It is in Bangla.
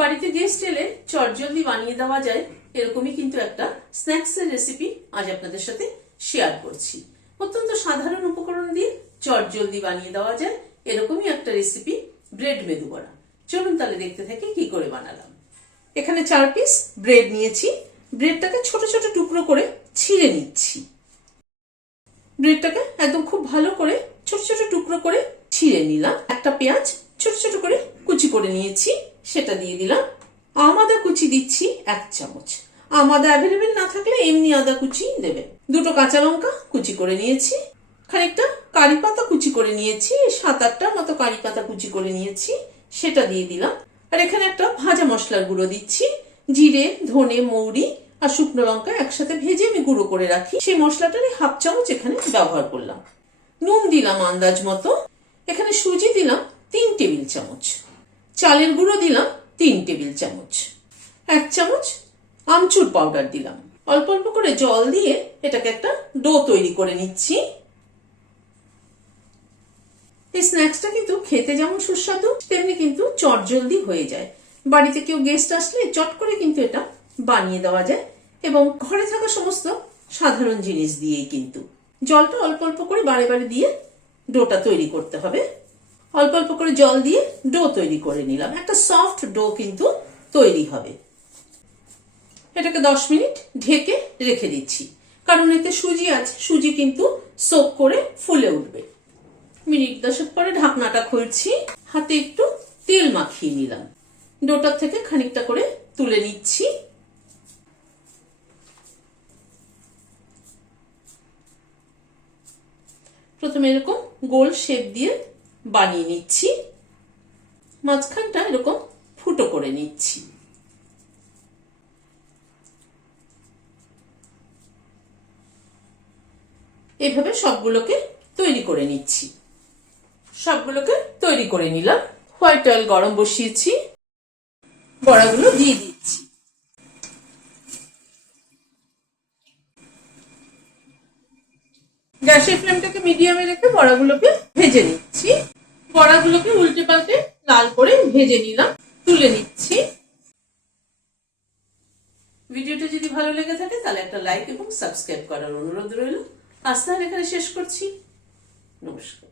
বাড়িতে গেস্ট এলে চটজলদি বানিয়ে দেওয়া যায় এরকমই কিন্তু একটা স্ন্যাক্সের রেসিপি আজ আপনাদের সাথে শেয়ার করছি। অত্যন্ত সাধারণ উপকরণ দিয়ে চটজলদি বানিয়ে দেওয়া যায় এরকমই একটা রেসিপি, ব্রেড মেদু বড়া। চলুন তাহলে দেখতে থাকি কি করে বানালাম। এখানে 4 পিস ব্রেড নিয়েছি। ব্রেডটাকে ছোট ছোট টুকরো করে ছিঁড়ে নিচ্ছি। ব্রেডটাকে একদম খুব ভালো করে ছোট ছোট টুকরো করে ছিঁড়ে নিলাম। একটা পেঁয়াজ ছোট ছোট করে কুচি করে নিয়েছি, সেটা দিয়ে দিলাম। আদা কুচি দিচ্ছি 1 চামচ। আদা অ্যাভেলেবেল না থাকলে এমনি আদা কুচি দেবেন। 2টো কাঁচা লঙ্কা কুচি করে নিয়েছি। খানিকটা কারি পাতা কুচি করে নিয়েছি, 7-8টার মতো কারি পাতা কুচি করে নিয়েছি, সেটা দিয়ে দিলাম। আর এখানে একটা ভাজা মশলার গুঁড়ো দিচ্ছি। জিরে, ধনে, মৌরি আর শুকনো লঙ্কা একসাথে ভেজে আমি গুঁড়ো করে রাখি, সেই মশলাটার 1/2 চামচ এখানে ব্যবহার করলাম। নুন দিলাম আন্দাজ মতো। এখানে সুজি দিলাম 3 টেবিল চামচ। চালের গুঁড়ো দিলাম 3 টেবিল চামচ। 1 চামচ আমচুর পাউডার দিলাম। অল্প অল্প করে জল দিয়ে এটাকে একটা ডো তৈরি করে নিচ্ছি। এই স্ন্যাক্সটা কিন্তু খেতে যেমন সুস্বাদু তেমনি কিন্তু চটজলদি হয়ে যায়। বাড়িতে কেউ গেস্ট আসলে চট করে কিন্তু এটা বানিয়ে দেওয়া যায় এবং ঘরে থাকা সমস্ত সাধারণ জিনিস দিয়েই কিন্তু। জলটা অল্প অল্প করে বারে বারে দিয়ে ডোটা তৈরি করতে হবে। অল্প অল্প করে জল দিয়ে ডো তৈরি করে নিলাম। একটা সফট ডো কিন্তু তৈরি হবে। এটাকে 10 মিনিট ঢেকে রেখে দিচ্ছি, কারণ এতে সুজি আছে, সুজি কিন্তু সোক করে ফুলে উঠবে। মিনিট 10 পরে ঢাকনাটা খুলছি। হাতে একটু তেল মাখিয়ে নিলাম। ডোটার থেকে খানিকটা করে তুলে নিচ্ছি। প্রথমে এরকম গোল শেপ দিয়ে বানিয়ে নিচ্ছি। মাঝখানটা এরকম ফুটো করে নিচ্ছি। এভাবে সবগুলোকে তৈরি করে নিচ্ছি। সবগুলোকে তৈরি করে নিলাম। হোয়াইট অয়েল গরম বসিয়েছি, বড়াগুলো দিয়ে দিচ্ছি। গ্যাসের ফ্লেমটাকে মিডিয়ামে রেখে বড়াগুলোকে ভেজে নিচ্ছি। বড়াগুলোকে উল্টে পাল্টে লাল করে ভেজে নিলাম, তুলে নিচ্ছি। ভিডিওটা যদি ভালো লেগে থাকে তাহলে একটা লাইক এবং সাবস্ক্রাইব করার অনুরোধ রইল। আজ তাহলে এখানে শেষ করছি। নমস্কার।